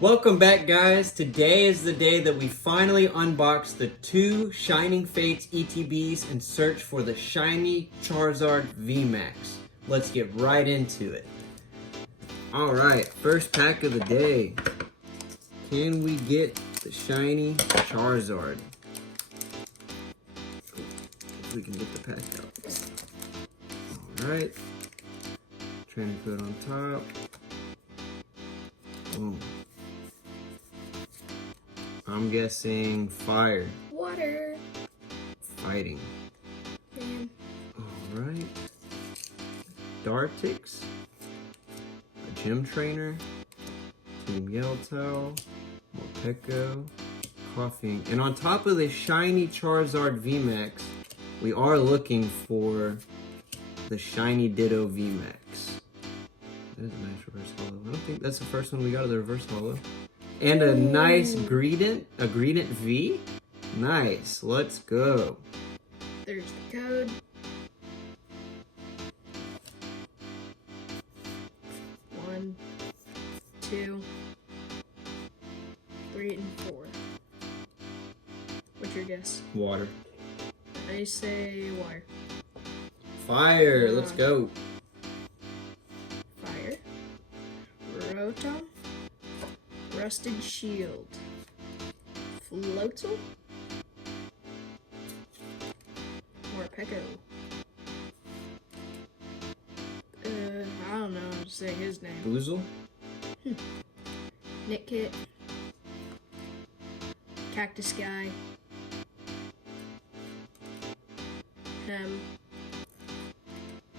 Welcome back, guys. Today is the day that we finally unbox the two Shining Fates ETBs and search for the shiny Charizard Vmax. Let's get right into it. Alright, first pack of the day. Can we get the shiny Charizard? If we can get the pack out. Alright. Training code on top. Boom. I'm guessing fire. Water. Fighting. Man. Alright. Dartix. A gym trainer. Team Yellowtail. Morpeko. Coughing. And on top of the shiny Charizard VMAX, we are looking for the shiny Ditto Vmax. That is a nice reverse holo. I don't think that's the first one we got of the reverse holo. And a nice Greedent V. Nice. Let's go. There's the code. 1, 2, 3, and 4. What's your guess? Water. I say water. Fire. Let's go. Fire. Rotom. Rusted Shield. Floatzel. Morpeko. I don't know how to say his name. Boozle. Nitkit. Cactus Guy.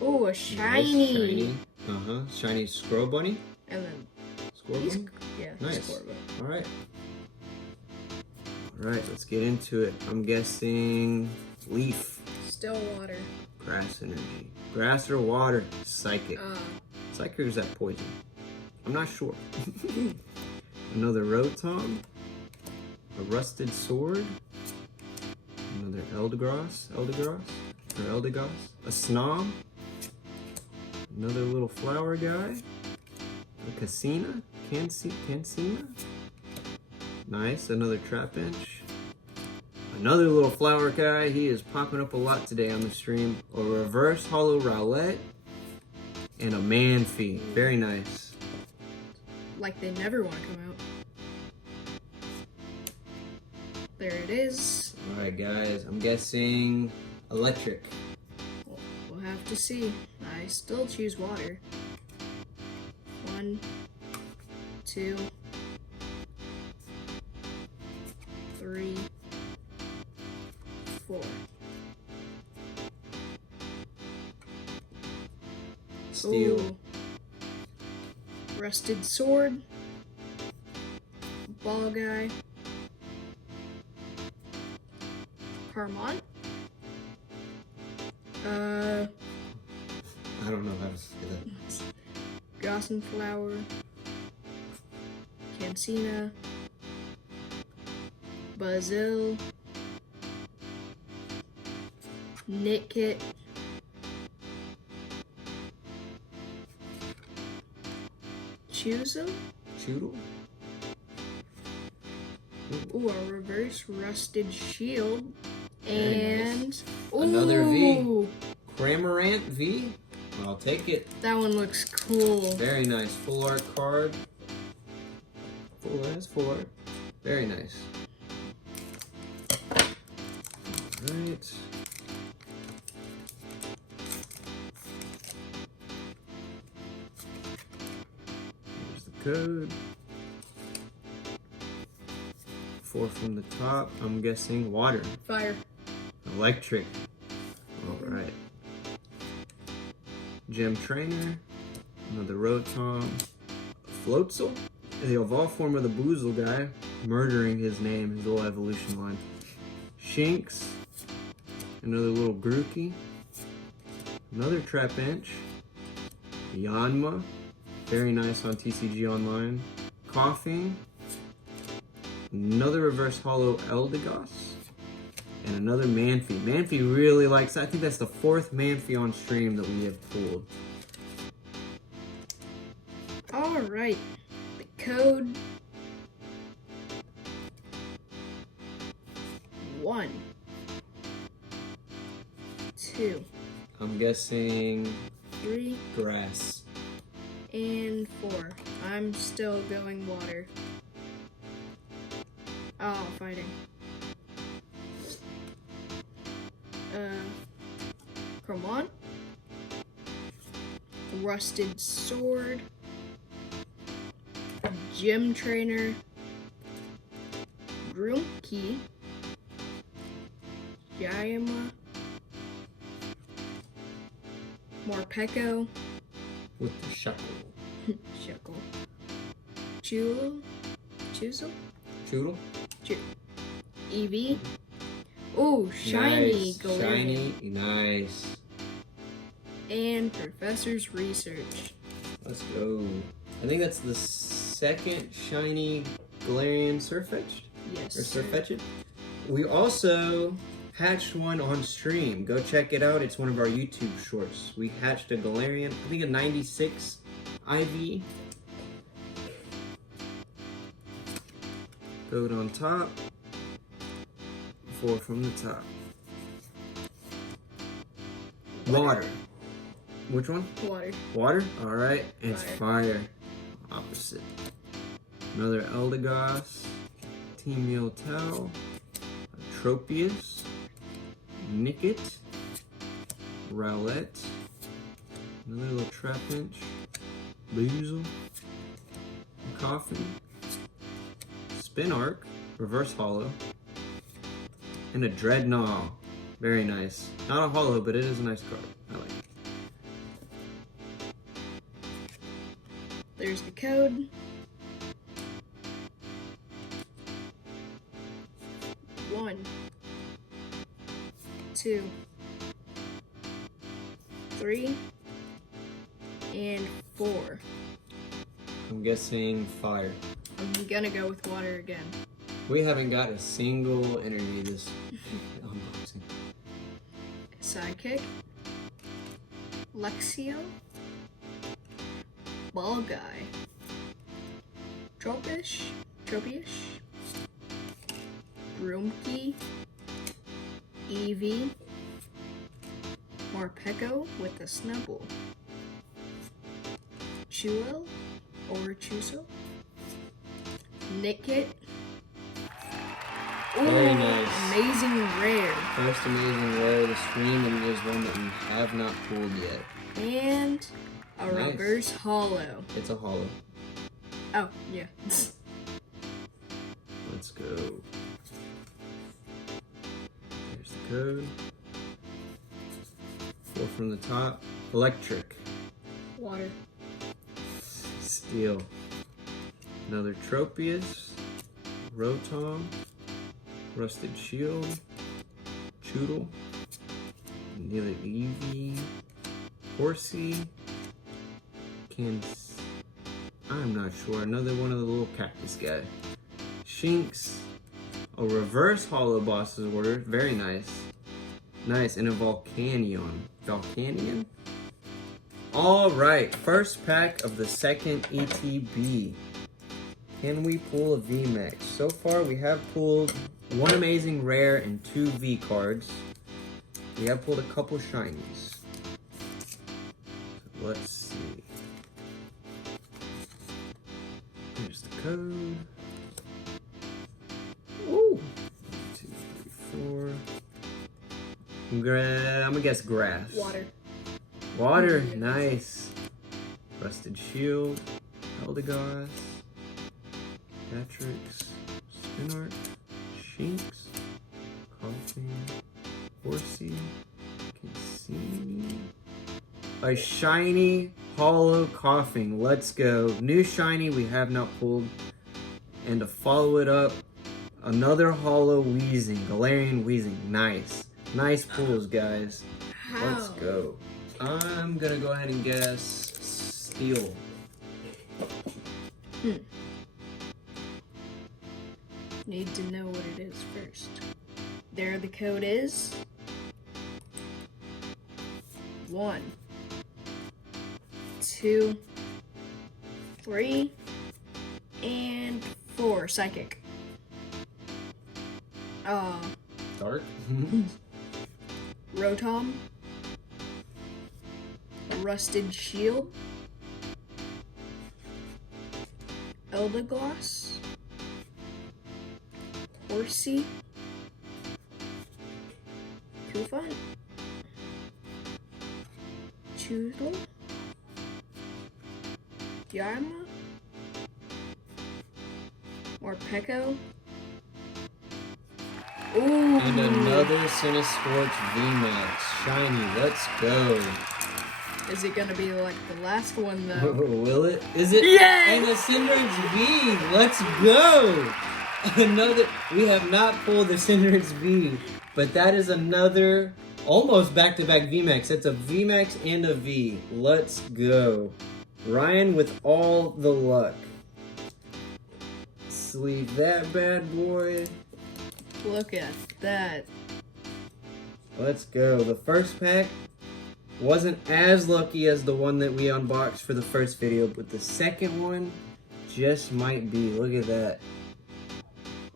Oh, a shiny. Nice, shiny Squirrel Bunny. And then Squirrel Bunny? yeah, Nice. Squirrel. Alright. Alright, let's get into it. I'm guessing Leaf. Still water. Grass Energy. Grass or water? Psychic. Psychic, or is that poison? I'm not sure. Another Rotom. A Rusted Sword. Another Eldegoss. A Snom. Another little flower guy. A Cancina. Nice. Another Trapinch. Another little flower guy. He is popping up a lot today on the stream. A reverse holo Rowlet. And a Manphy. Very nice. Like they never want to come out. There it is. Alright, guys. I'm guessing electric. We'll have to see. I still choose water. 1, 2, 3, 4. Steel. Ooh. Rusted Sword. Ball Guy. Carmont. I don't know how to say that. Gossan Flower. Cancina. Buzzille. Nitkit. Choozle. Choodle? Ooh, a reverse Rusted Shield. Very And nice. Another V. Ooh, Cramorant V? I'll take it. that one looks cool. Very nice. Full art card. Full art. Very nice. Alright. Here's the code. 4 from the top. I'm guessing water. Fire. Electric. Alright. Gym Trainer. Another Rotom. Floatzel. The evolved form of the Boozle guy. Murdering his name, his little evolution line. Shinx. Another little Grookey. Another Trapinch. Yanma. Very nice on TCG Online. Coughing. Another reverse holo Eldegoss. And another Manphy. Manphy really likes, I think that's the 4th Manphy on stream that we have pulled. Alright. The code 2. I'm guessing 3 grass. and 4. I'm still going water. Oh, fighting. Come on. Rusted sword. Gym trainer. Room key. Jayama. Morpeko. With the shuckle. Shuckle. Chul. Chusel? Choodle? Eevee. Oh, shiny Nice. Galarian. Shiny. Nice. And Professor's Research. Let's go. I think that's the second shiny Galarian Surfetched? Yes. Or sir. Surfetched? We also hatched one on stream. Go check it out. It's one of our YouTube shorts. We hatched a Galarian, I think a 96 IV. Code on top. 4 from the top. Water. Which one? Water. Water? Alright. It's fire. Opposite. Another Eldegoss. Team Yotel. Tropius. Nickit. Rowlet. Another little Trapinch. Boozle. Coffin. Spinark. Reverse Hollow. And a Dreadnought. Very nice. Not a hollow, but it is a nice card. I like it. There's the code. 1, 2, 3, and 4. I'm guessing fire. I'm gonna go with water again. We haven't got a single energy this unboxing. Sidekick. Lexio. Ball Guy. Tropish. Groomkey. Eevee. Morpeko with a Snubble. Chewel or Chusel. Nickit. Very nice. Amazing rare. First amazing rare of the stream, and it is one that we have not pulled yet. And a Nice. reverse hollow. It's a hollow. Oh, yeah. Let's go. There's the code. 4 from the top. Electric. Water. Steel. Another Tropius. Rotom. Rusted Shield. Choodle. Another Eevee. Horsey. I'm not sure. Another one of the little cactus guy. Shinx. A reverse hollow boss's order. Very nice. Nice. And a Volcanion. Alright. First pack of the second ETB. Can we pull a VMAX? So far we have pulled one amazing rare and 2 V cards. We have pulled a couple shinies. So let's see. Here's the code. Ooh. 1, 2, 3, 4. I'm gonna guess grass. Water. Water, nice. Rusted Shield. Eldegoss. Patrick's. Spinark. Shinx. Coffin. Horsey. Cassini. A shiny hollow Coughing. Let's go. New shiny we have not pulled. And to follow it up, another hollow Weezing. Galarian Weezing. Nice. Nice pulls, guys. How? Let's go. I'm gonna go ahead and guess steel. Need to know what it is first. There the code is. 1, 2, 3, and 4. Psychic. Dark. Rotom. Rusted Shield, Eldergloss, Horsey, Kufan, Choodle, Yama, Morpeko. Ooh. And another Cinescorch VMAX. Shiny, let's go. Is it gonna be like the last one though? Will it? Is it? Yes! And a Cinderace V. Let's go. Another. We have not pulled the Cinderace V, but that is another almost back-to-back VMAX. That's a VMAX and a V. Let's go. Ryan with all the luck. Sleeve that bad boy. Look at that. Let's go. The first pack wasn't as lucky as the one that we unboxed for the first video, but the second one just might be. Look at that.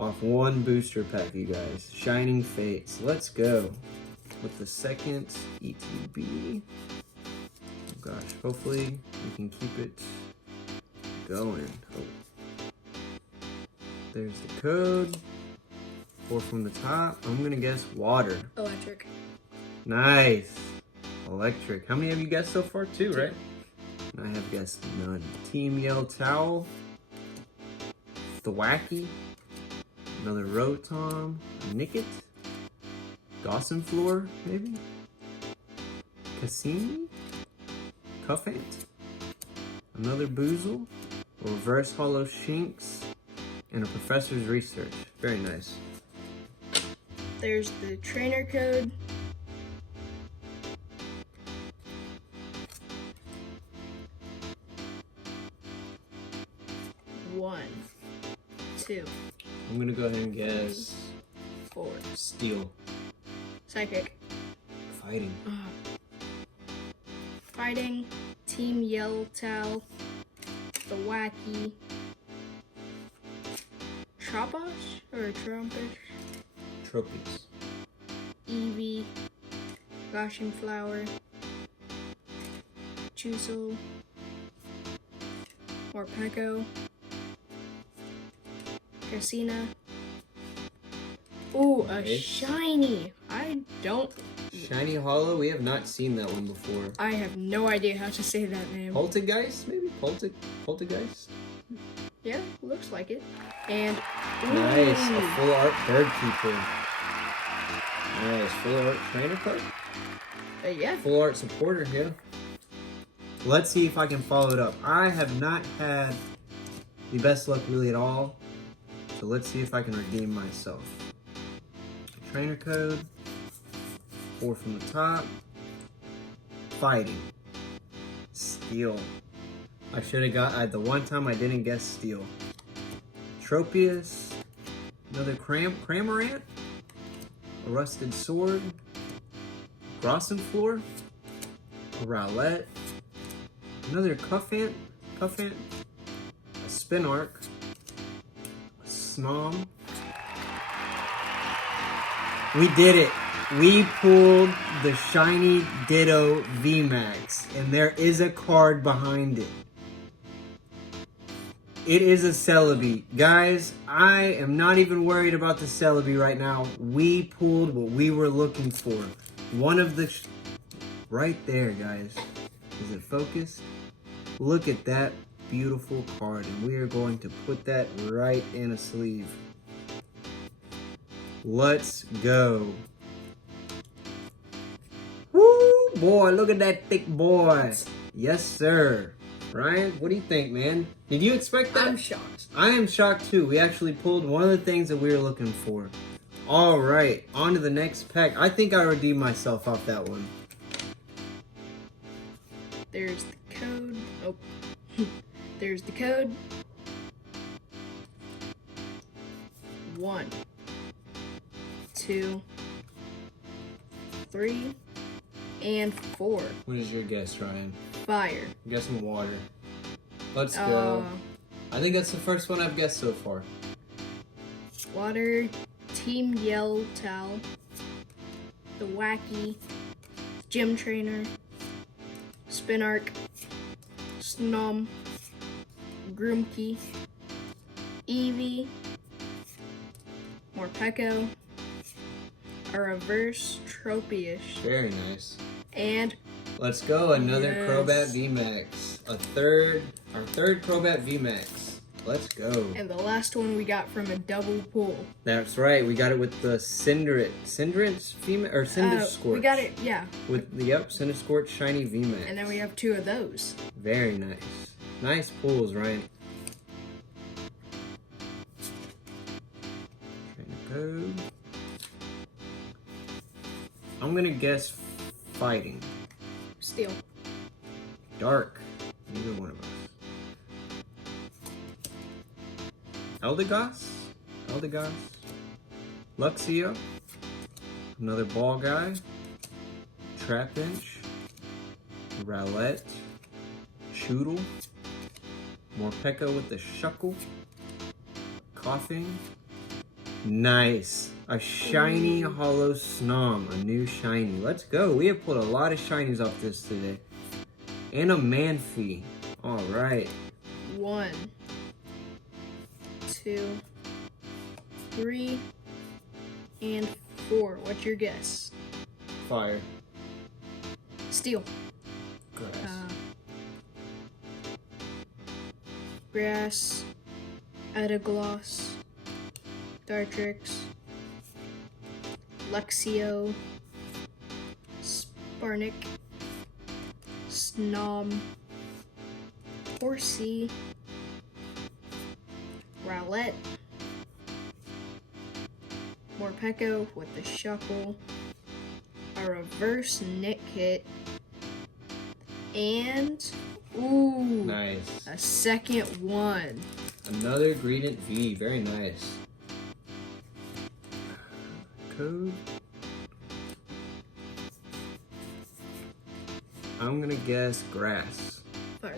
Off one booster pack, you guys. Shining Fates. Let's go. With the second ETB. Oh gosh, hopefully we can keep it going. Oh. There's the code. 4 from the top. I'm gonna guess water. Electric. Nice. Electric. How many have you guessed so far? 2, right? And I have guessed none. Team Yell Towel. Thwacky. Another Rotom. Nickit. Dawson Floor, maybe? Cassini? Cuffant. Another Boozle. A Reverse Hollow Shinx. And a Professor's Research. Very nice. There's the trainer code. One, 2, I'm gonna go ahead and guess 4. Steel. Psychic. Fighting. Fighting. Team Yell Towel. The Wacky. Troposh or Trumpish. Tropies. Eevee. Gushing Flower. Choosel. Morpeko. Casina. Ooh, a Nice. shiny. Shiny Hollow, we have not seen that one before. I have no idea how to say that name. Poltergeist, maybe? Poltergeist? Yeah, looks like it. And Nice, a ooh, full art bird keeper. Nice, full art trainer card? yeah. Full art supporter, yeah. Let's see if I can follow it up. I have not had the best luck really at all. So let's see if I can redeem myself. Trainer code. 4 from the top. Fighting. Steel. I should have got, the one time I didn't guess Steel. Tropius. Another Cramorant. A Rusted Sword. Grossin Floor. A Rowlet. Another Cuffant. A Spinark. A Snom. We did it. We pulled the shiny Ditto Vmax, and there is a card behind it. It is a Celebi. Guys, I am not even worried about the Celebi right now. We pulled what we were looking for. One of the... right there, guys. Is it focused? Look at that beautiful card, and we are going to put that right in a sleeve. Let's go. Woo, boy, look at that thick boy. Yes, sir. Ryan, what do you think, man? Did you expect that? I'm shocked. I am shocked too. We actually pulled one of the things that we were looking for. All right, on to the next pack. I think I redeemed myself off that one. There's the code. Oh, there's the code. 1, 2, 3, and 4. What is your guess, Ryan? Fire. I'm guessing water. Let's go. I think that's the first one I've guessed so far. Water. Team Yell Towel. The Wacky. Gym Trainer. Spinark, Snom, Groomkey, Eevee, Morpeko, a reverse Tropius, Very nice. and Let's go, another Yes. Crobat Vmax. Our third Crobat Vmax. Let's go. and the last one we got from a double pull. That's right, we got it with the Cinderace Vmax, or Cinderscorch. We got it, yeah. With the, Cinderscorch Shiny Vmax. And then we have 2 of those. Very nice. Nice pulls, Ryan. Code. I'm gonna guess fighting. Steel. Dark. Neither one of us. Eldegoss. Luxio. Another ball guy. Trapinch. Rowlet. Choodle. Morpeko with the Shuckle. Coughing. Nice. A shiny hollow Snom. A new shiny. Let's go. We have pulled a lot of shinies off this today. And a Manphy. Alright. 1, 2, 3, and 4. What's your guess? Fire. Steel. Grass. Edagloss. Dartrix. Luxio. Sparnic. Snom. Horsey. Rowlet. Morpeko with the Shuckle. A reverse Nickit. And, ooh, Nice. a second one. Another Gradient V. Very nice. Code. I'm gonna guess grass. Fire.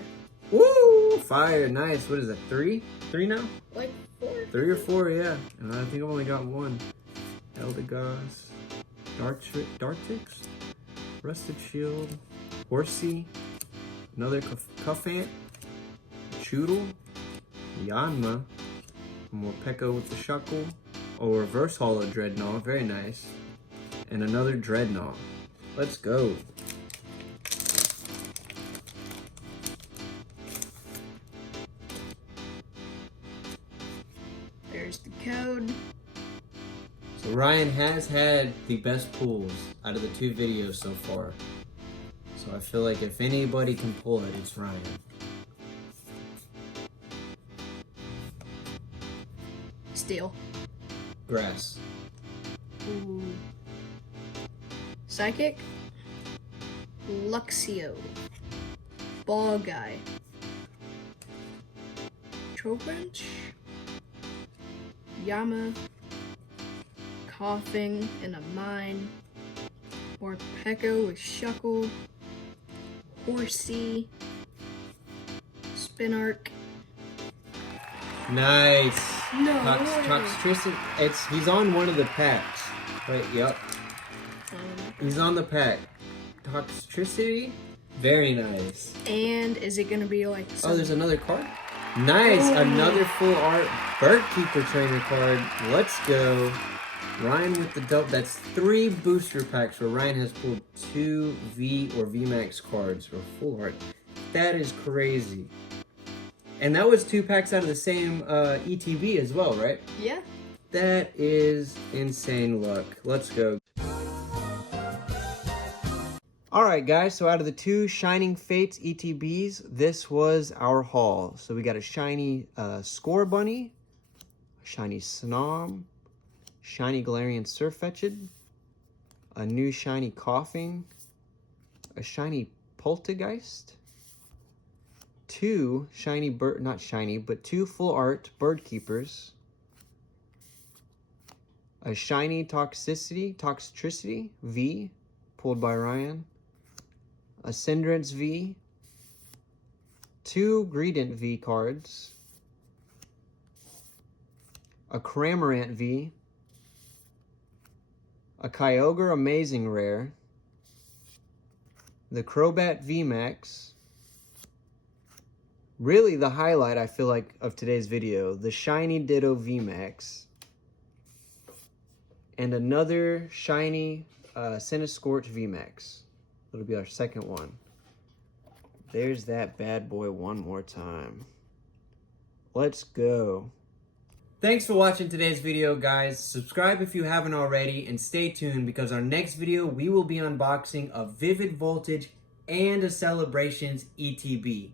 Woo! Fire. Nice. What is that? 3? 3 now? Like 4. 3 or 4, yeah. And I think I've only got 1. Eldegoss. Dartrix. Rusted Shield. Horsey. Another Cuffant. Choodle. Yanma. Morpeko with the Shuckle. Oh, reverse hollow Dreadnought. Very nice. And another Dreadnought. Let's go. There's the code. So Ryan has had the best pulls out of the 2 videos so far. So I feel like if anybody can pull it, it's Ryan. Steel. Grass. Ooh. Psychic. Luxio. Ball Guy. Trapinch. Yama. Coughing in a Mine. Morpeko with Shuckle. Horsey. Spinark. Nice. No. Toxtricity. He's on one of the packs. Wait, yep. He's on the pack. Toxtricity. Very nice. And is it gonna be like Oh, there's another card? Nice. Another full art Birdkeeper trainer card. Let's go. Ryan with the dope. That's 3 booster packs where Ryan has pulled 2 V or VMAX cards for full art. That is crazy. And that was 2 packs out of the same ETB as well, right? Yeah. That is insane luck. Let's go. Alright guys, so out of the 2 Shining Fates ETBs, this was our haul. So we got a shiny Score Bunny, a shiny Snom, shiny Galarian Surfetch'd, a new shiny Coughing, a shiny Poltergeist, 2 shiny not shiny, but 2 full art Birdkeepers, a shiny Toxtricity V, pulled by Ryan, a Cinderace V, 2 Gradient V cards, a Cramorant V, a Kyogre Amazing Rare, the Crobat Vmax. Really the highlight, I feel like, of today's video, the shiny Ditto Vmax. And another shiny Cinescorch Vmax. It'll be our second one. There's that bad boy one more time. Let's go. Thanks for watching today's video, guys. Subscribe if you haven't already, and stay tuned because our next video we will be unboxing a Vivid Voltage and a Celebrations ETB.